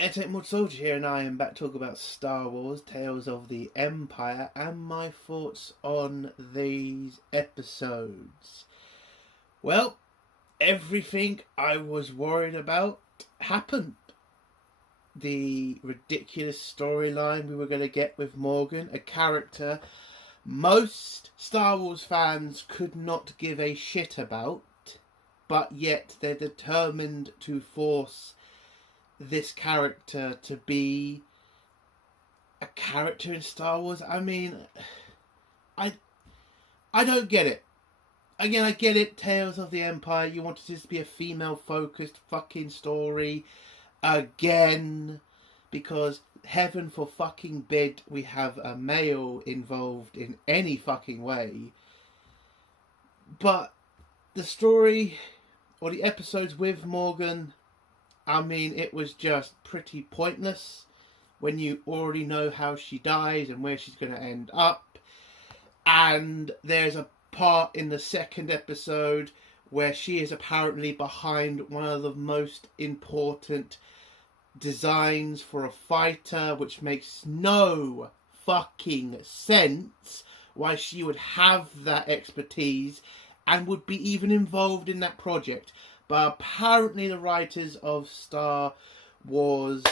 Entertainment Soldier here, and I am back to talk about Star Wars Tales of the Empire and my thoughts on these episodes. Well, everything I was worried about happened. The ridiculous storyline we were going to get with Morgan, a character most Star Wars fans could not give a shit about, but yet they're determined to force this character to be a character in Star Wars. I mean, I don't get it. Again, I get it. Tales of the Empire. You wanted this to be a female-focused fucking story again, because heaven for fucking bid we have a male involved in any fucking way. But the story or the episodes with Morgan, I mean, it was just pretty pointless when you already know how she dies and where she's going to end up. And there's a part in the second episode where she is apparently behind one of the most important designs for a fighter, which makes no fucking sense why she would have that expertise and would be even involved in that project. But apparently the writers of Star Wars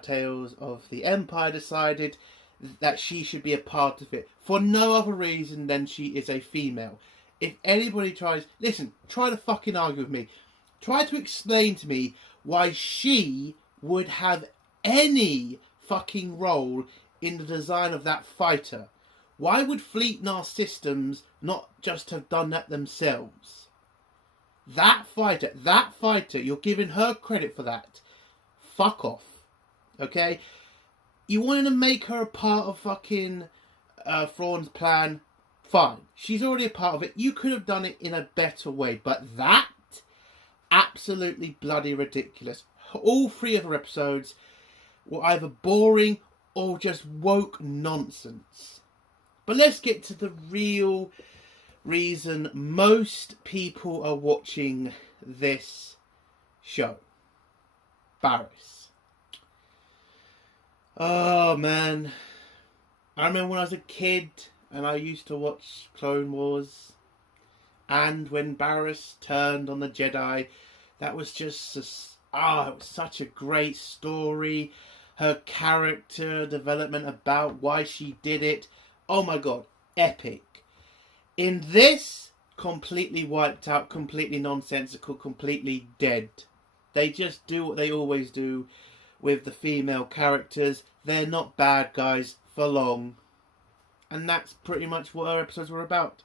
Tales of the Empire decided that she should be a part of it for no other reason than she is a female. If anybody tries... Listen, try to fucking argue with me. Try to explain to me why she would have any fucking role in the design of that fighter. Why would Fleet Nar Systems not just have done that themselves? That fighter, you're giving her credit for that. Fuck off. Okay? You wanted to make her a part of fucking Thrawn's plan? Fine. She's already a part of it. You could have done it in a better way. But that? Absolutely bloody ridiculous. All three of her episodes were either boring or just woke nonsense. But let's get to the real reason most people are watching this show. Barriss. Oh man. I remember when I was a kid and I used to watch Clone Wars, and when Barriss turned on the Jedi, that was just it was such a great story. Her character development about why she did it. Oh my god, epic. In this, completely wiped out, completely nonsensical, completely dead. They just do what they always do with the female characters. They're not bad guys for long. And that's pretty much what her episodes were about.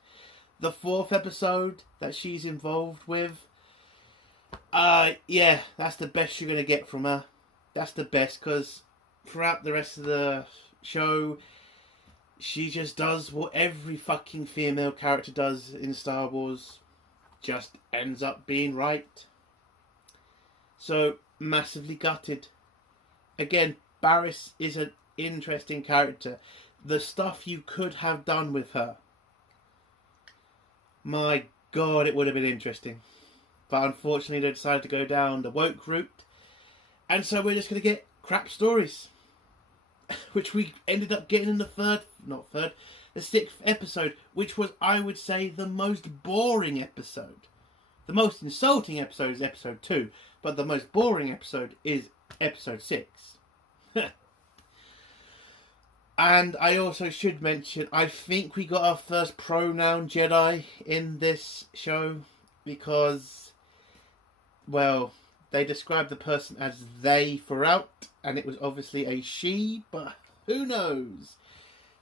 The fourth episode that she's involved with, yeah, that's the best you're going to get from her. That's the best, because throughout the rest of the show, she just does what every fucking female character does in Star Wars. Just ends up being right. So, massively gutted. Again, Barriss is an interesting character. The stuff you could have done with her, my god, it would have been interesting. But unfortunately they decided to go down the woke route. And so we're just going to get crap stories. Which we ended up getting in the sixth episode. Which was, I would say, the most boring episode. The most insulting episode is episode 2. But the most boring episode is episode 6. And I also should mention, I think we got our first pronoun Jedi in this show. Because, well, they described the person as they throughout, and it was obviously a she, but who knows?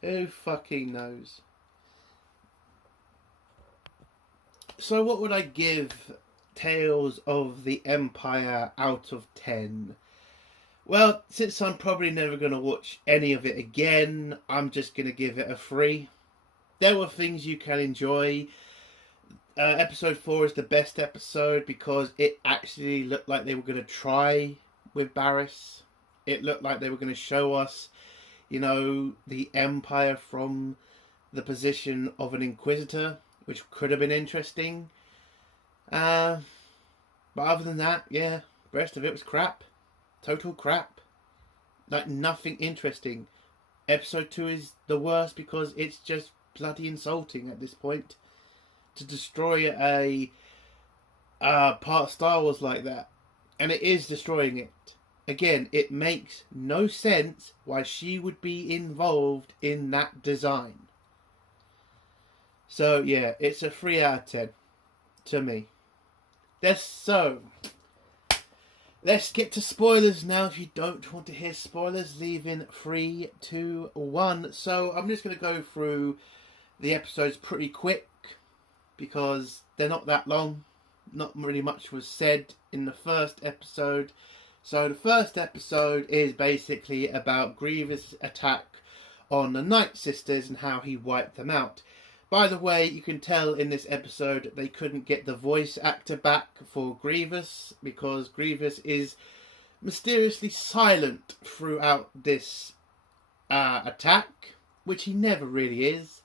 Who fucking knows? So what would I give Tales of the Empire out of 10? Well, since I'm probably never going to watch any of it again, I'm just going to give it a 3. There were things you can enjoy. Episode 4 is the best episode because it actually looked like they were going to try with Barriss. It looked like they were going to show us, you know, the Empire from the position of an Inquisitor, which could have been interesting. But other than that, yeah, the rest of it was crap. Total crap. Like, nothing interesting. Episode 2 is the worst because it's just bloody insulting at this point to destroy a part of Star Wars like that. And it is destroying it. Again, it makes no sense why she would be involved in that design. So yeah, it's a 3 out of 10 to me. Let's get to spoilers now. If you don't want to hear spoilers, leave in 3, 2, 1. So I'm just going to go through the episodes pretty quick because they're not that long. Not really much was said in the first episode. So the first episode is basically about Grievous' attack on the Night Sisters and how he wiped them out. By the way, you can tell in this episode they couldn't get the voice actor back for Grievous because Grievous is mysteriously silent throughout this attack, which he never really is.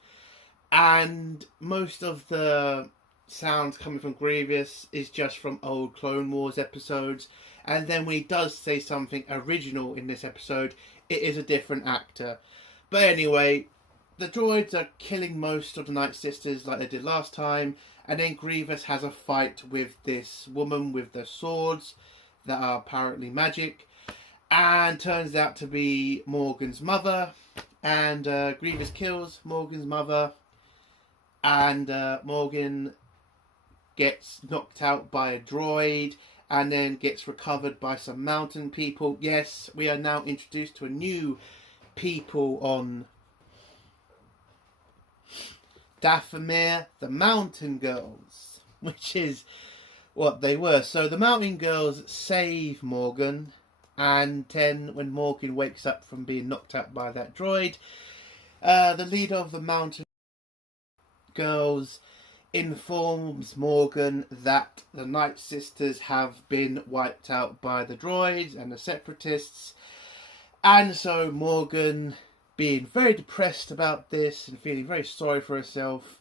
And most of the sounds coming from Grievous is just from old Clone Wars episodes. And then when he does say something original in this episode, it is a different actor. But anyway, the droids are killing most of the Night Sisters like they did last time, and then Grievous has a fight with this woman with the swords that are apparently magic, and turns out to be Morgan's mother, and Grievous kills Morgan's mother, and Morgan gets knocked out by a droid, and then gets recovered by some mountain people. Yes, we are now introduced to a new people on Dathomir, the Mountain Girls, which is what they were. So the Mountain Girls save Morgan, and then when Morgan wakes up from being knocked out by that droid, the leader of the Mountain Girls informs Morgan that the Night Sisters have been wiped out by the droids and the Separatists. And so Morgan, being very depressed about this and feeling very sorry for herself,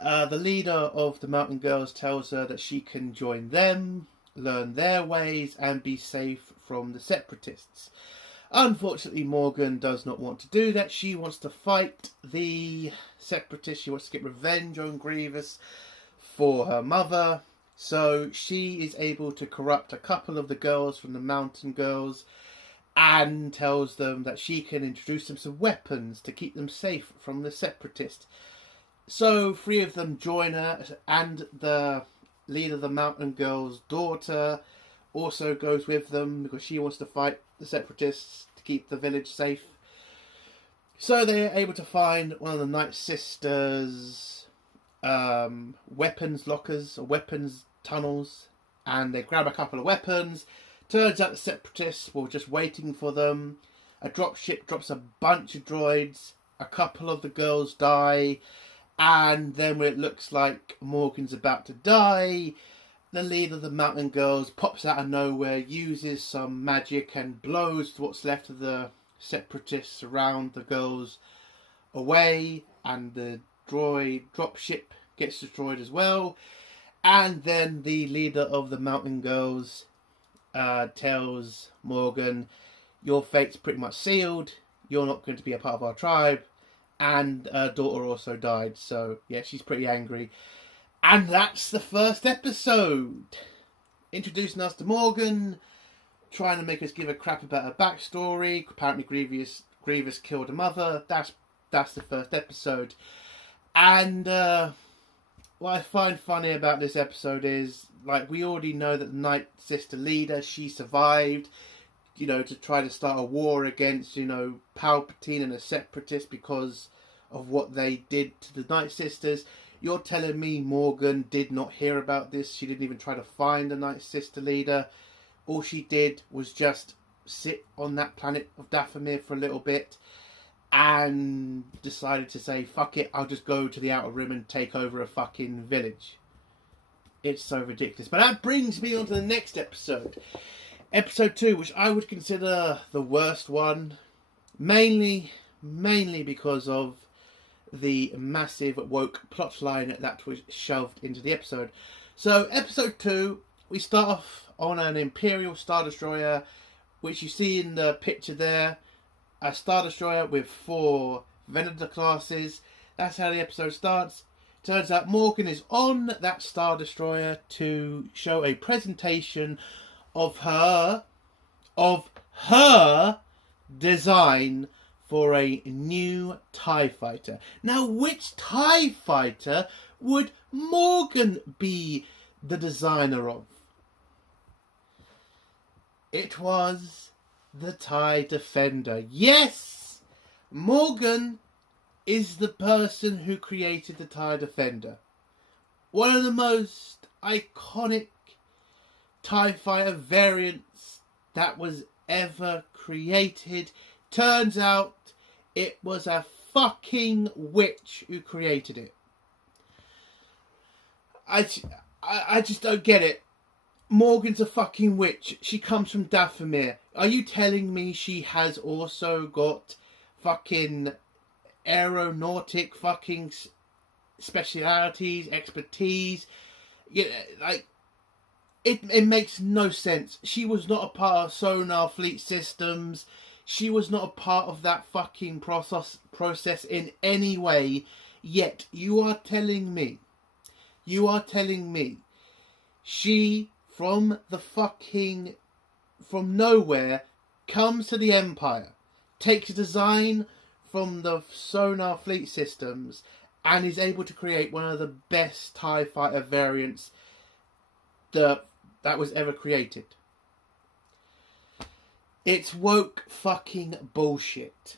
the leader of the Mountain Girls tells her that she can join them, learn their ways, and be safe from the Separatists. Unfortunately, Morgan does not want to do that. She wants to fight the Separatists. She wants to get revenge on Grievous for her mother. So she is able to corrupt a couple of the girls from the Mountain Girls and tells them that she can introduce them some weapons to keep them safe from the Separatists. So 3 of them join her, and the leader of the Mountain Girls' daughter also goes with them because she wants to fight the Separatists to keep the village safe. So they are able to find one of the Night Sisters' weapons lockers or weapons tunnels, and they grab a couple of weapons. Turns out the Separatists were just waiting for them. A dropship drops a bunch of droids. A couple of the girls die. And then when it looks like Morgan's about to die, the leader of the Mountain Girls pops out of nowhere, uses some magic and blows what's left of the Separatists around the girls away. And the droid dropship gets destroyed as well. And then the leader of the Mountain Girls tells Morgan, your fate's pretty much sealed, you're not going to be a part of our tribe, and her daughter also died. So yeah, she's pretty angry. And that's the first episode, introducing us to Morgan, trying to make us give a crap about her backstory. Apparently Grievous killed her mother. That's the first episode. And what I find funny about this episode is, like, we already know that the Night Sister leader, she survived, to try to start a war against, Palpatine and the Separatists because of what they did to the Night Sisters. You're telling me Morgan did not hear about this? She didn't even try to find the Night Sister leader? All she did was just sit on that planet of Dathomir for a little bit and decided to say, fuck it, I'll just go to the Outer Rim and take over a fucking village. It's so ridiculous. But that brings me on to the next episode. Episode 2, which I would consider the worst one. Mainly because of the massive woke plotline that was shoved into the episode. So, episode 2, we start off on an Imperial Star Destroyer which you see in the picture there, a Star Destroyer with 4 Venator classes. That's how the episode starts. Turns out Morgan is on that Star Destroyer to show a presentation of her design for a new TIE fighter. Now, which TIE fighter would Morgan be the designer of? It was the TIE Defender. Yes! Morgan is the person who created the TIE Defender. One of the most iconic TIE fighter variants that was ever created. Turns out it was a fucking witch who created it. I just don't get it. Morgan's a fucking witch. She comes from Dathomir. Are you telling me she has also got fucking aeronautic fucking specialities, expertise? Yeah, like, it makes no sense. She was not a part of Sonar Fleet Systems. She was not a part of that fucking process in any way. Yet you are telling me she from nowhere comes to the Empire, takes a design from the Sonar Fleet Systems, and is able to create one of the best TIE fighter variants that was ever created. It's woke fucking bullshit.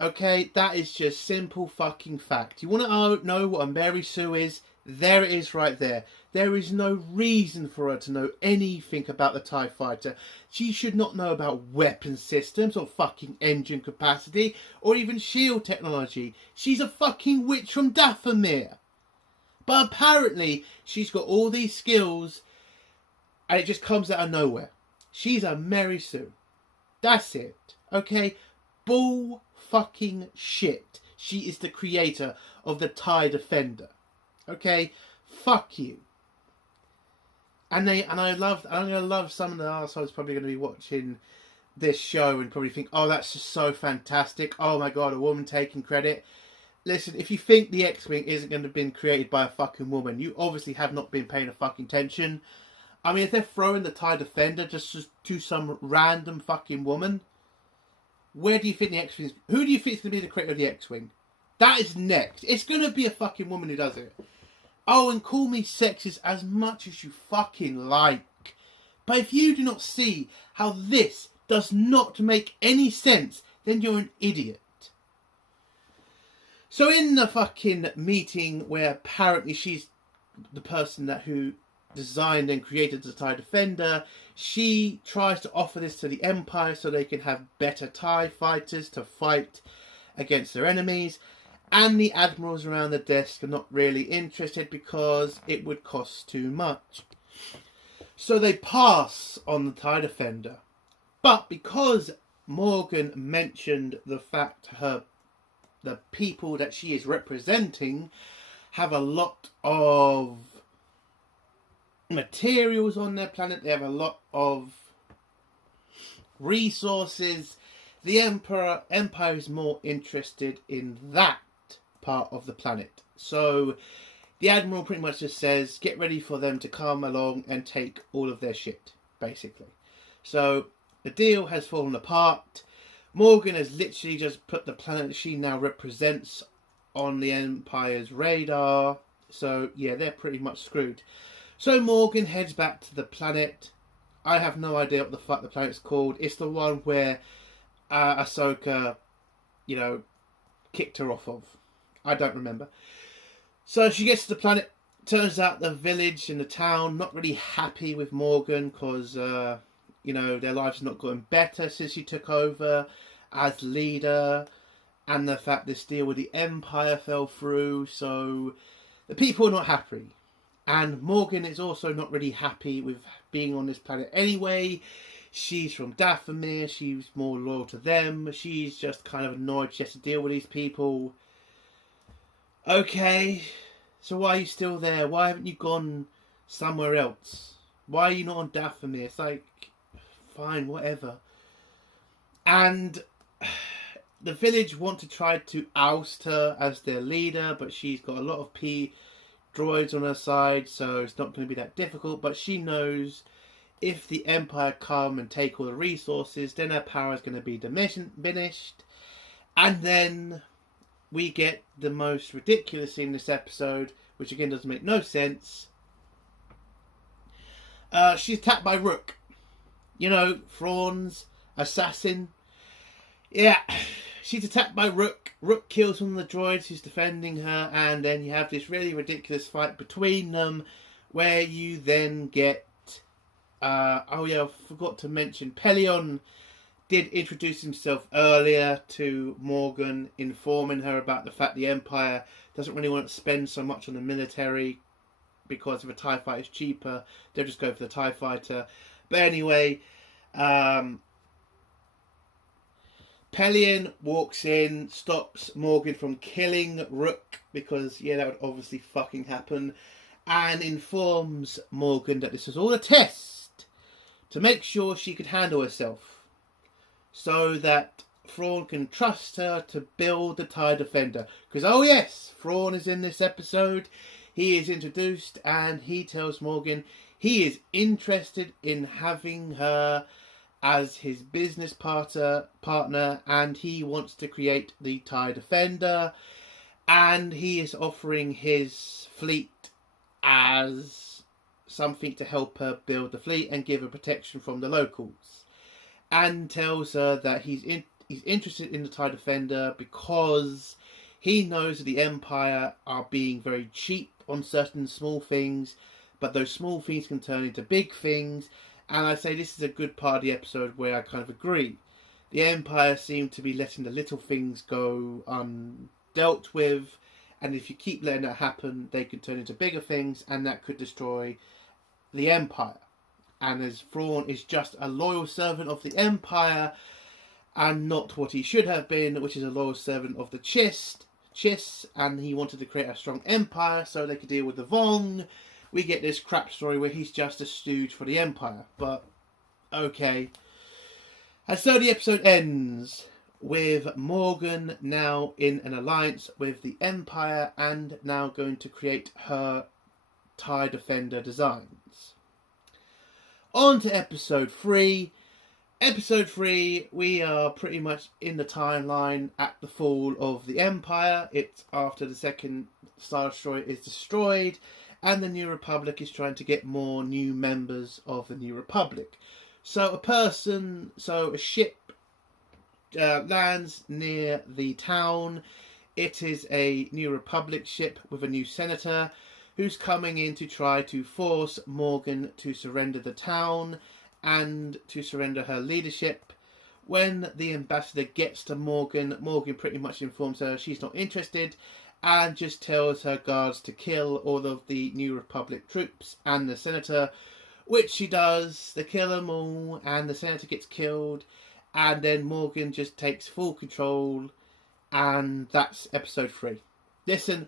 Okay, that is just simple fucking fact. You want to know what a Mary Sue is? There it is right there. There is no reason for her to know anything about the TIE fighter. She should not know about weapon systems or fucking engine capacity or even shield technology. She's a fucking witch from Dathomir. But apparently she's got all these skills and it just comes out of nowhere. She's a Mary Sue. That's it. Okay? Bull fucking shit. She is the creator of the TIE Defender. Okay? Fuck you. And I love some of the arseholes probably going to be watching this show and probably think, oh, that's just so fantastic. Oh my god, a woman taking credit. Listen, if you think the X-Wing isn't going to have been created by a fucking woman, you obviously have not been paying a fucking attention. I mean, if they're throwing the TIE Defender just to some random fucking woman, where do you think the X-Wing is? Who do you think is going to be the creator of the X-Wing? That is next. It's going to be a fucking woman who does it. Oh, and call me sexist as much as you fucking like. But if you do not see how this does not make any sense, then you're an idiot. So in the fucking meeting where apparently she's the person who designed and created the TIE Defender, she tries to offer this to the Empire so they can have better TIE fighters to fight against their enemies. And the admirals around the desk are not really interested because it would cost too much. So they pass on the TIE Defender. But because Morgan mentioned the fact the people that she is representing have a lot of materials on their planet, they have a lot of resources, the Empire is more interested in that part of the planet. So the Admiral pretty much just says, get ready for them to come along and take all of their shit, basically. So the deal has fallen apart. Morgan has literally just put the planet she now represents on the Empire's radar. So yeah, they're pretty much screwed. So Morgan heads back to the planet. I have no idea what the fuck the planet's called. It's the one where Ahsoka, kicked her off of. I don't remember. So she gets to the planet. Turns out the village and the town not really happy with Morgan because, their lives have not gotten better since she took over as leader. And the fact this deal with the Empire fell through. So the people are not happy. And Morgan is also not really happy with being on this planet anyway. She's from Dathomir. She's more loyal to them. She's just kind of annoyed she has to deal with these people. Okay, so why are you still there? Why haven't you gone somewhere else? Why are you not on Dathomir? It's like, fine, whatever. And the village want to try to oust her as their leader, but she's got a lot of droids on her side, so it's not going to be that difficult. But she knows if the Empire come and take all the resources, then her power is going to be diminished. And then we get the most ridiculous scene in this episode, which again doesn't make no sense. She's attacked by Rook. You know, Thrawn's assassin. Yeah, she's attacked by Rook. Rook kills one of the droids who's defending her, and then you have this really ridiculous fight between them, where you then get... oh yeah, I forgot to mention, Pellaeon did introduce himself earlier to Morgan, informing her about the fact the Empire doesn't really want to spend so much on the military, because if a TIE fighter is cheaper, they'll just go for the TIE fighter. But anyway, Pellaeon walks in, stops Morgan from killing Rook, because, yeah, that would obviously fucking happen, and informs Morgan that this was all a test to make sure she could handle herself, so that Thrawn can trust her to build the TIE Defender. Because, oh yes, Thrawn is in this episode. He is introduced, and he tells Morgan he is interested in having her as his business partner, and he wants to create the TIE Defender, and he is offering his fleet as something to help her build the fleet and give her protection from the locals, and tells her that he's interested in the TIE Defender because he knows that the Empire are being very cheap on certain small things, but those small things can turn into big things. And I say this is a good part of the episode where I kind of agree. The Empire seem to be letting the little things go undealt with, and if you keep letting that happen, they can turn into bigger things, and that could destroy the Empire. And as Thrawn is just a loyal servant of the Empire, and not what he should have been, which is a loyal servant of the Chiss, and he wanted to create a strong Empire so they could deal with the Vong. We get this crap story where he's just a stooge for the Empire. But, okay. And so the episode ends with Morgan now in an alliance with the Empire and now going to create her TIE Defender designs. On to episode 3. Episode 3, we are pretty much in the timeline at the fall of the Empire. It's after the second Star Destroyer is destroyed, and the New Republic is trying to get more new members of the New Republic. So a ship lands near the town. It is a New Republic ship with a new senator who's coming in to try to force Morgan to surrender the town and to surrender her leadership. When the ambassador gets to Morgan, Morgan pretty much informs her she's not interested, and just tells her guards to kill all of the New Republic troops and the senator, which she does. They kill them all, and the senator gets killed, and then Morgan just takes full control, and that's episode 3. Listen,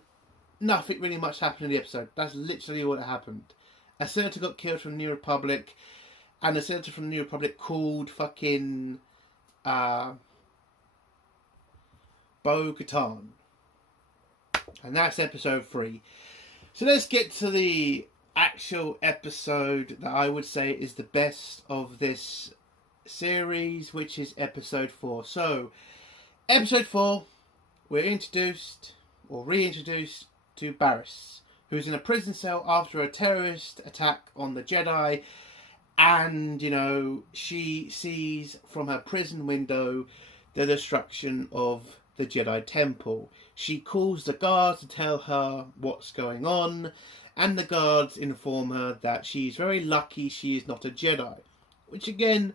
nothing really much happened in the episode. That's literally what happened. A senator got killed from the New Republic, and the senator from the New Republic called fucking Bo-Katan. And that's episode 3. So let's get to the actual episode that I would say is the best of this series, which is episode 4. So, episode 4, we're introduced, or reintroduced, to Barriss, who's in a prison cell after a terrorist attack on the Jedi. And, you know, she sees from her prison window the destruction of the Jedi Temple. She calls the guards to tell her what's going on, and the guards inform her that she's very lucky she is not a Jedi. Which, again,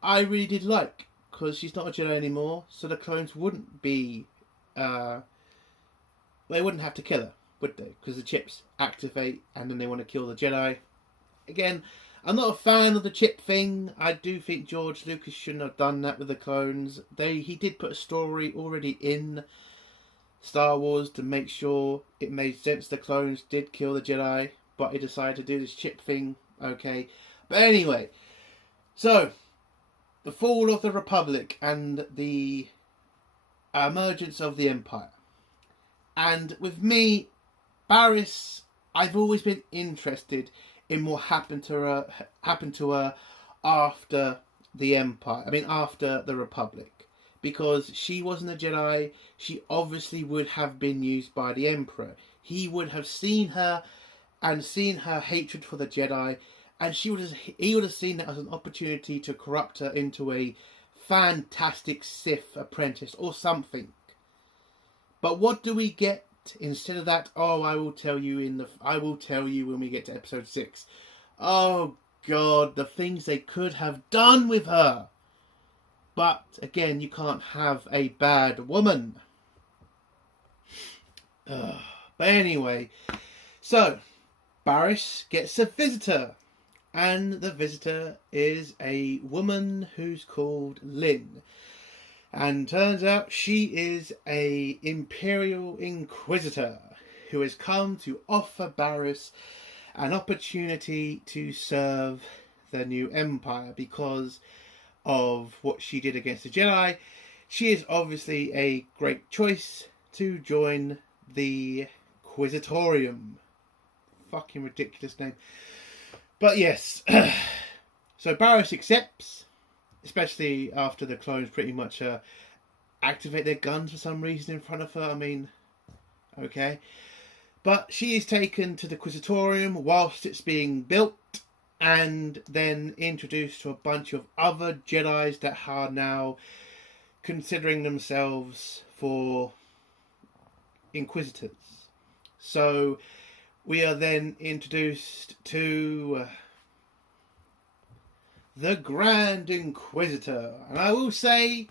I really did like, because she's not a Jedi anymore, so the clones wouldn't be... they wouldn't have to kill her, would they? Because the chips activate, and then they want to kill the Jedi. Again, I'm not a fan of the chip thing. I do think George Lucas shouldn't have done that with the clones. He did put a story already in Star Wars to make sure it made sense the clones did kill the Jedi, but he decided to do this chip thing. Okay. But anyway, so the fall of the Republic and the emergence of the Empire. And with me, Barriss, I've always been interested in what happened to her after the Empire. I mean, after the Republic. Because she wasn't a Jedi, she obviously would have been used by the Emperor. He would have seen her and seen her hatred for the Jedi, and he would have seen that as an opportunity to corrupt her into a fantastic Sith apprentice or something. But what do we get instead of that? Oh, I will tell you when we get to episode 6. Oh God, the things they could have done with her. But again, you can't have a bad woman. But anyway, so Barriss gets a visitor, and the visitor is a woman who's called Lynn. And turns out she is a Imperial Inquisitor who has come to offer Barriss an opportunity to serve the new Empire because of what she did against the Jedi. She is obviously a great choice to join the Quisitorium. Fucking ridiculous name. But yes, so Barriss accepts, especially after the clones pretty much activate their guns for some reason in front of her. I mean, okay. But she is taken to the Quisitorium whilst it's being built, and then introduced to a bunch of other Jedis that are now considering themselves for Inquisitors. So we are then introduced to the Grand Inquisitor. And I will say,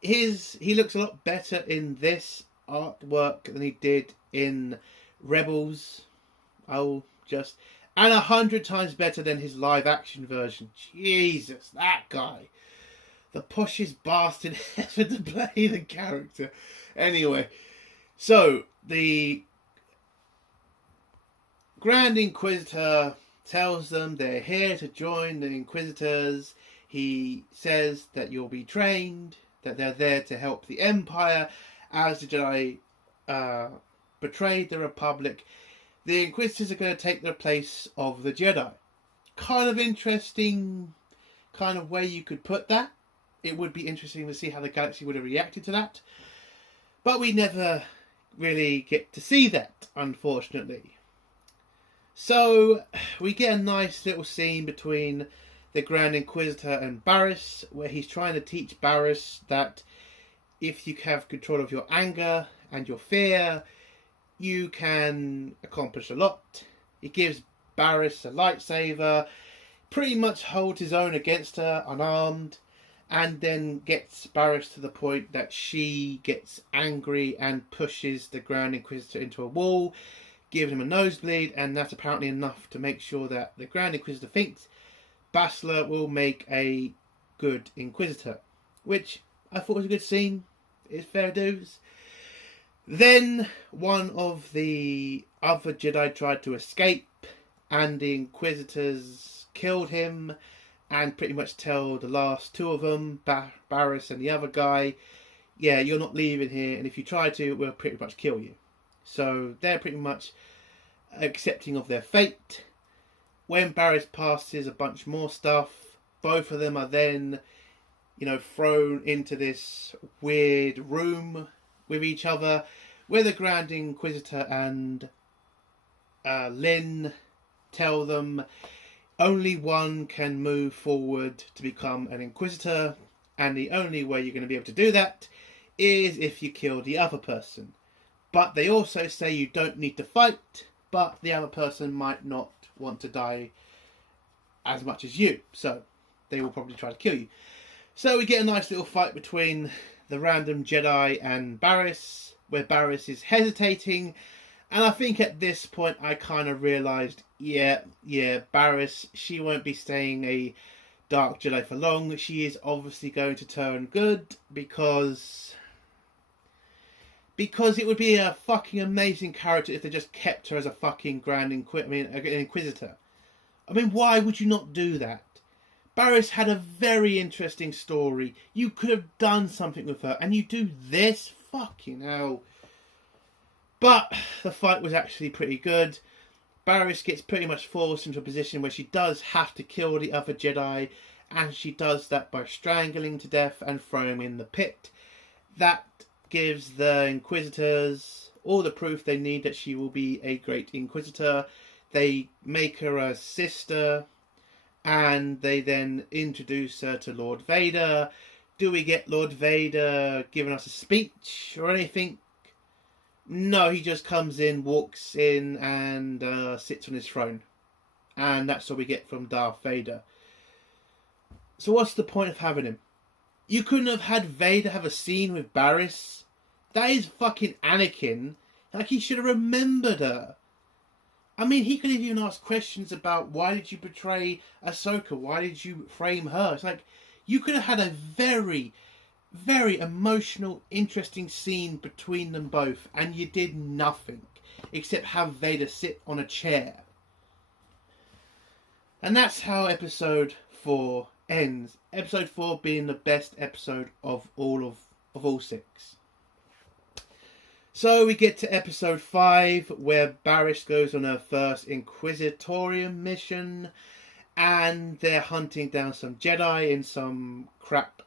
he looks a lot better in this artwork than he did in Rebels. And 100 times better than his live action version. Jesus, that guy. The poshest bastard ever to play the character. Anyway, so the Grand Inquisitor tells them they're here to join the Inquisitors. He says that you'll be trained, that they're there to help the Empire as the Jedi betrayed the Republic. The Inquisitors are going to take the place of the Jedi. Kind of interesting kind of way you could put that. It would be interesting to see how the galaxy would have reacted to that. But we never really get to see that, unfortunately. So we get a nice little scene between the Grand Inquisitor and Barriss, where he's trying to teach Barriss that if you have control of your anger and your fear, you can accomplish a lot. He gives Barriss a lightsaber, pretty much holds his own against her, unarmed, and then gets Barriss to the point that she gets angry and pushes the Grand Inquisitor into a wall, giving him a nosebleed, and that's apparently enough to make sure that the Grand Inquisitor thinks Bastila will make a good Inquisitor, which I thought was a good scene. It's fair dues. Then one of the other Jedi tried to escape, and the Inquisitors killed him and pretty much tell the last two of them, Barriss and the other guy, yeah, you're not leaving here, and if you try to, we'll pretty much kill you. So they're pretty much accepting of their fate. When Barriss passes a bunch more stuff, both of them are then, thrown into this weird room with each other, where the Grand Inquisitor and Lynn tell them only one can move forward to become an Inquisitor, and the only way you're going to be able to do that is if you kill the other person. But they also say you don't need to fight, but the other person might not want to die as much as you, so they will probably try to kill you. So we get a nice little fight between the random Jedi and Barriss, where Barriss is hesitating, and I think at this point I kind of realised, yeah, Barriss, she won't be staying a Dark Jedi for long. She is obviously going to turn good, because it would be a fucking amazing character if they just kept her as a fucking an Inquisitor. I mean, why would you not do that? Barriss had a very interesting story. You could have done something with her, and you do this? Fucking hell. But the fight was actually pretty good. Barriss gets pretty much forced into a position where she does have to kill the other Jedi, and she does that by strangling to death and throwing him in the pit. That gives the Inquisitors all the proof they need that she will be a great Inquisitor. They make her a sister, and they then introduce her to Lord Vader. Do we get Lord Vader giving us a speech or anything? No, he just comes in, walks in, and sits on his throne. And that's what we get from Darth Vader. So what's the point of having him? You couldn't have had Vader have a scene with Barriss? That is fucking Anakin. Like, he should have remembered her. I mean, he could have even asked questions about, why did you betray Ahsoka? Why did you frame her? It's like, you could have had a very, very emotional, interesting scene between them both, and you did nothing except have Vader sit on a chair. And that's how episode 4 ends. Episode 4 being the best episode of all 6. So we get to episode 5, where Barriss goes on her first Inquisitorium mission, and they're hunting down some Jedi in some crap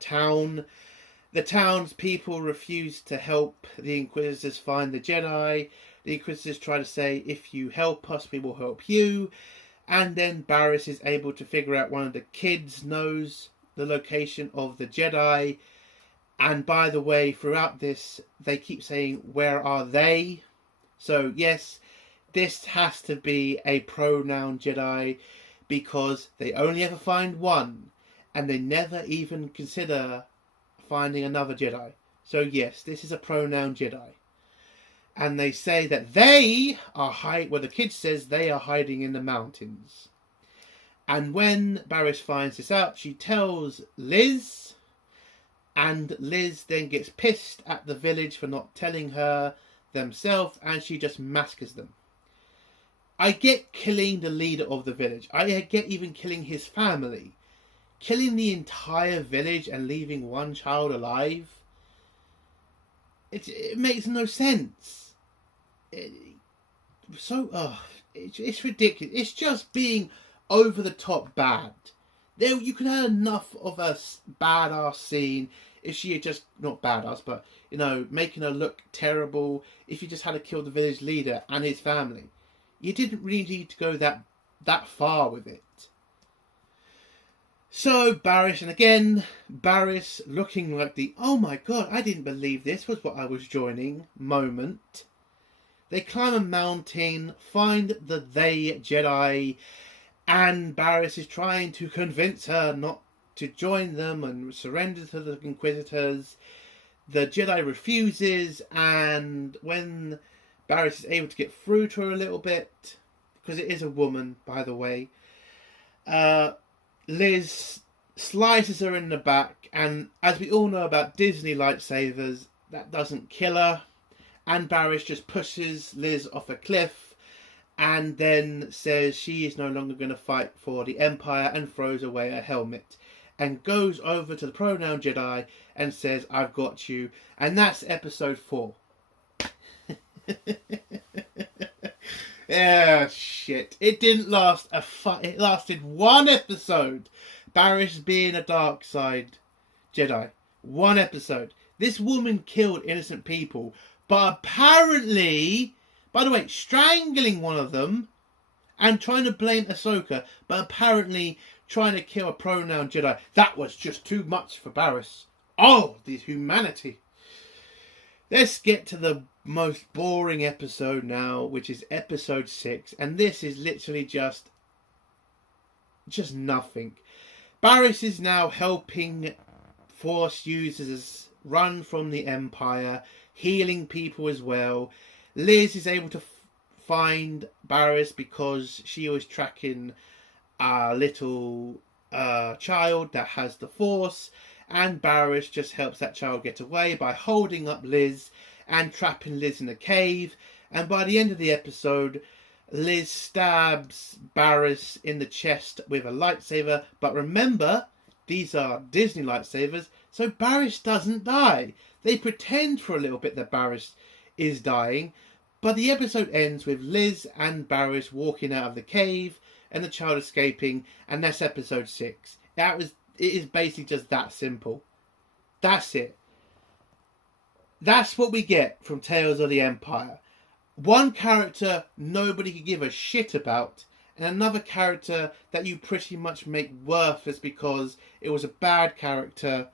town. The townspeople refuse to help the Inquisitors find the Jedi. The Inquisitors try to say, if you help us, we will help you. And then Barriss is able to figure out one of the kids knows the location of the Jedi. And by the way, throughout this, they keep saying, where are they? So yes, this has to be a pronoun Jedi, because they only ever find one, and they never even consider finding another Jedi. So yes, this is a pronoun Jedi. And they say that they are the kid says they are hiding in the mountains. And when Barriss finds this out, she tells Liz, and Liz then gets pissed at the village for not telling her themselves, and she just massacres them. I get killing the leader of the village. I get even killing his family. Killing the entire village and leaving one child alive? It makes no sense. It's ridiculous. It's just being over the top bad. There, you could have enough of a badass scene if she had just, not badass, but, you know, making her look terrible, if you just had to kill the village leader and his family. You didn't really need to go that far with it. So Barriss, and again, Barriss looking like the, oh my god, I didn't believe this was what I was joining moment. They climb a mountain, find the Jedi, and Barriss is trying to convince her not to join them and surrender to the Inquisitors. The Jedi refuses, and when Barriss is able to get through to her a little bit, because it is a woman, by the way, Liz slices her in the back, and as we all know about Disney lightsabers, that doesn't kill her, and Barriss just pushes Liz off a cliff, and then says she is no longer going to fight for the Empire, and throws away her helmet, and goes over to the pronoun Jedi and says, I've got you. And that's episode 4. Yeah, shit. It didn't last it lasted one episode. Barriss being a dark side Jedi. One episode. This woman killed innocent people, but apparently, by the way, strangling one of them and trying to blame Ahsoka, but apparently trying to kill a pronoun Jedi. That was just too much for Barriss. Oh, the humanity. Let's get to the most boring episode now, which is episode 6. And this is literally just nothing. Barriss is now helping Force users run from the Empire, healing people as well. Liz is able to find Barriss because she was tracking a little child that has the Force, and Barriss just helps that child get away by holding up Liz and trapping Liz in a cave. And by the end of the episode, Liz stabs Barriss in the chest with a lightsaber, but remember, these are Disney lightsabers, so Barriss doesn't die. They pretend for a little bit that Barriss is dying, but the episode ends with Liz and Barriss walking out of the cave and the child escaping, and that's episode 6. It is basically just that simple. That's it. That's what we get from Tales of the Empire. One character nobody could give a shit about, and another character that you pretty much make worthless because it was a bad character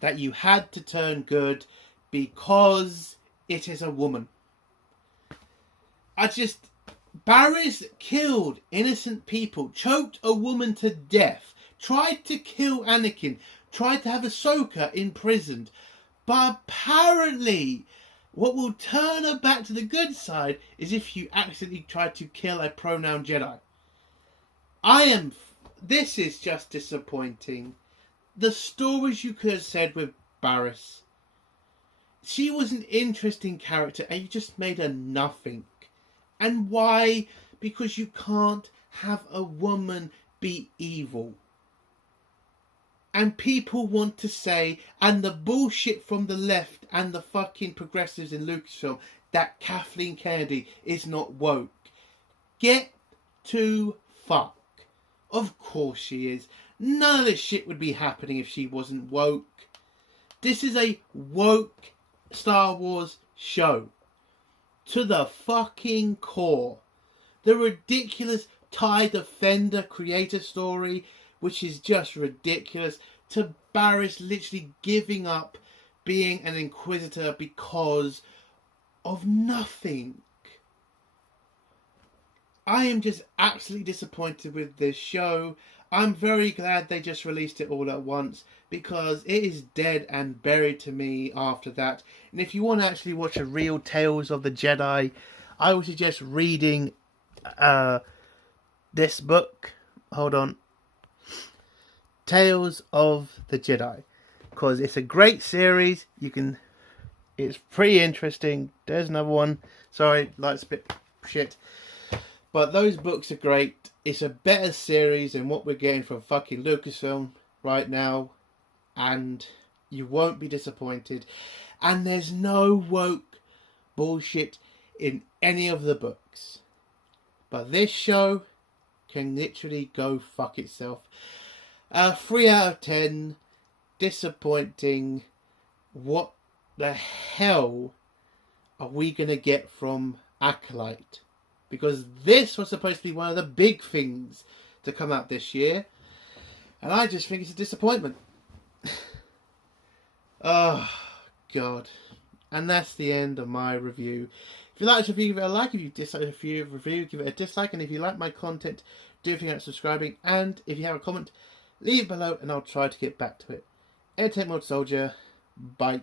that you had to turn good because it is a woman. Barriss killed innocent people, choked a woman to death, tried to kill Anakin, tried to have Ahsoka imprisoned, but apparently what will turn her back to the good side is if you accidentally try to kill a pronoun Jedi. This is just disappointing. The stories you could have said with Barriss. She was an interesting character and you just made her nothing. And why? Because you can't have a woman be evil. And people want to say, and the bullshit from the left and the fucking progressives in Lucasfilm, that Kathleen Kennedy is not woke. Get to fuck. Of course she is. None of this shit would be happening if she wasn't woke. This is a woke Star Wars show. To the fucking core. The ridiculous TIE Defender creator story, which is just ridiculous, to Barriss literally giving up being an Inquisitor because of nothing. I am just absolutely disappointed with this show. I'm very glad they just released it all at once because it is dead and buried to me after that. And if you want to actually watch a real Tales of the Jedi, I would suggest reading this book. Hold on. Tales of the Jedi, because it's a great series. It's pretty interesting. There's another one. Sorry, light's a bit shit. But those books are great. It's a better series than what we're getting from fucking Lucasfilm right now. And you won't be disappointed. And there's no woke bullshit in any of the books. But this show can literally go fuck itself. 3 out of 10. Disappointing. What the hell are we going to get from Acolyte? Because this was supposed to be one of the big things to come out this year. And I just think it's a disappointment. Oh, God. And that's the end of my review. If you like this review, give it a like. If you dislike the review, give it a dislike. And if you like my content, do think about subscribing. And if you have a comment, leave it below and I'll try to get back to it. Entertainment Soldier. Bye.